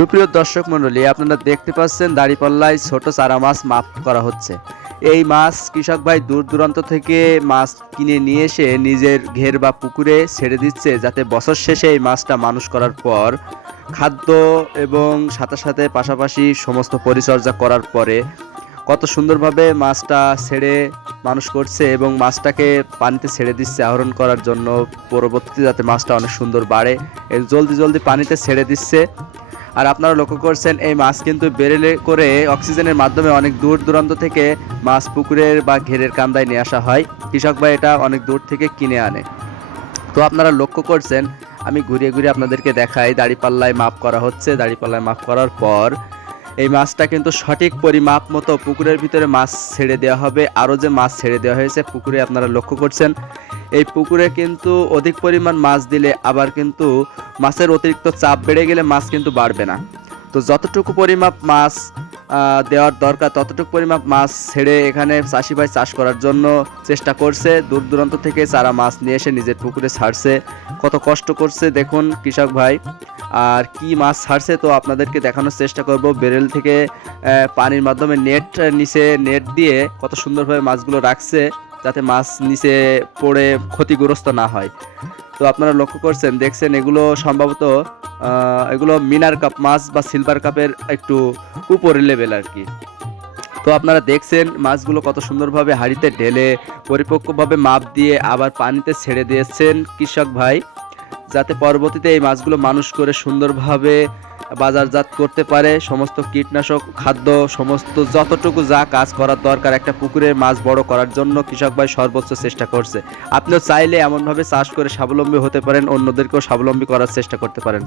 সুপ্রিয় দর্শক মণ্ডলী, আপনারা দেখতে পাচ্ছেন দাঁড়িপাল্লায় ছোট চারা মাছ মাপ করা হচ্ছে। এই মাছ কৃষক ভাই দূর দূরান্ত থেকে মাছ কিনে নিয়ে এসে নিজের ঘের বা পুকুরে ছেড়ে দিচ্ছে, যাতে বছর শেষে এই মাছটা মানুষ করার পর খাদ্য এবং সাথে সাথে পাশাপাশি সমস্ত পরিচর্যা করার পরে কত সুন্দরভাবে মাছটা ছেড়ে মানুষ করছে এবং মাছটাকে পানিতে ছেড়ে দিচ্ছে আহরণ করার জন্য, পরবর্তীতে যাতে মাছটা অনেক সুন্দর বাড়ে জলদি জলদি পানিতে ছেড়ে দিচ্ছে। আর আপনারা লক্ষ্য করছেন এই মাছ কিন্তু বেরেলে করে অক্সিজেনের মাধ্যমে অনেক দূর দূরান্ত থেকে মাছ পুকুরের বা ঘেরের কান্দায় নিয়ে আসা হয়। কৃষক ভাই এটা অনেক দূর থেকে কিনে আনে। তো আপনারা লক্ষ্য করছেন, আমি ঘুরিয়ে ঘুরিয়ে আপনাদেরকে দেখাই, দাঁড়িপাল্লায় মাপ করা হচ্ছে। দাঁড়িপাল্লায় মাপ করার পর এই মাছটা কিন্তু সঠিক পরিমাপ মতো পুকুরের ভিতরে মাছ ছেড়ে দেওয়া হবে। আরও যে মাছ ছেড়ে দেওয়া হয়েছে পুকুরে, আপনারা লক্ষ্য করছেন এই পুকুরে কিন্তু অধিক পরিমাণ মাছ দিলে আবার কিন্তু মাছের অতিরিক্ত চাপ বেড়ে গেলে মাছ কিন্তু বাড়বে না। তো যতটুকু পরিমাপ মাছ দেওয়ার দরকার ততটুকু পরিমাপ মাছ ছেড়ে এখানে চাষি ভাই চাষ করার জন্য চেষ্টা করছে। দূর দূরান্ত থেকে চারা মাছ নিয়ে এসে নিজের পুকুরে ছাড়ছে। কত কষ্ট করছে দেখুন কৃষক ভাই, আর কি মাছ ছাড়ছে তো আপনাদেরকে দেখানোর চেষ্টা করব। বেরেল থেকে পানির মাধ্যমে নেট দিয়ে কত সুন্দরভাবে মাছগুলো রাখছে, যাতে মাছ নিচে পড়ে ক্ষতিগ্রস্ত না হয়। তো আপনারা লক্ষ্য করছেন, দেখছেন এগুলো সম্ভবত এগুলো মিনার কাপ মাছ বা সিলভার কাপের একটু উপরের লেভেল আর কি। তো আপনারা দেখছেন মাছগুলো কত সুন্দরভাবে হাঁড়িতে ঢেলে পরিপক্কভাবে মাপ দিয়ে আবার পানিতে ছেড়ে দিয়েছেন কৃষক ভাই, যাতে পরবর্তীতে এই মাছগুলো মানুষ করে সুন্দরভাবে বাজারজাত করতে পারে। সমস্ত কীটনাশক খাদ্য সমস্ত যতটুকু যা কাজ করার দরকার একটা পুকুরের মাছ বড় করার জন্য কৃষক ভাই সর্বোচ্চ চেষ্টা করছে। আপনিও চাইলে এমনভাবে চাষ করে স্বাবলম্বী হতে পারেন, অন্যদেরকেও স্বাবলম্বী করার চেষ্টা করতে পারেন।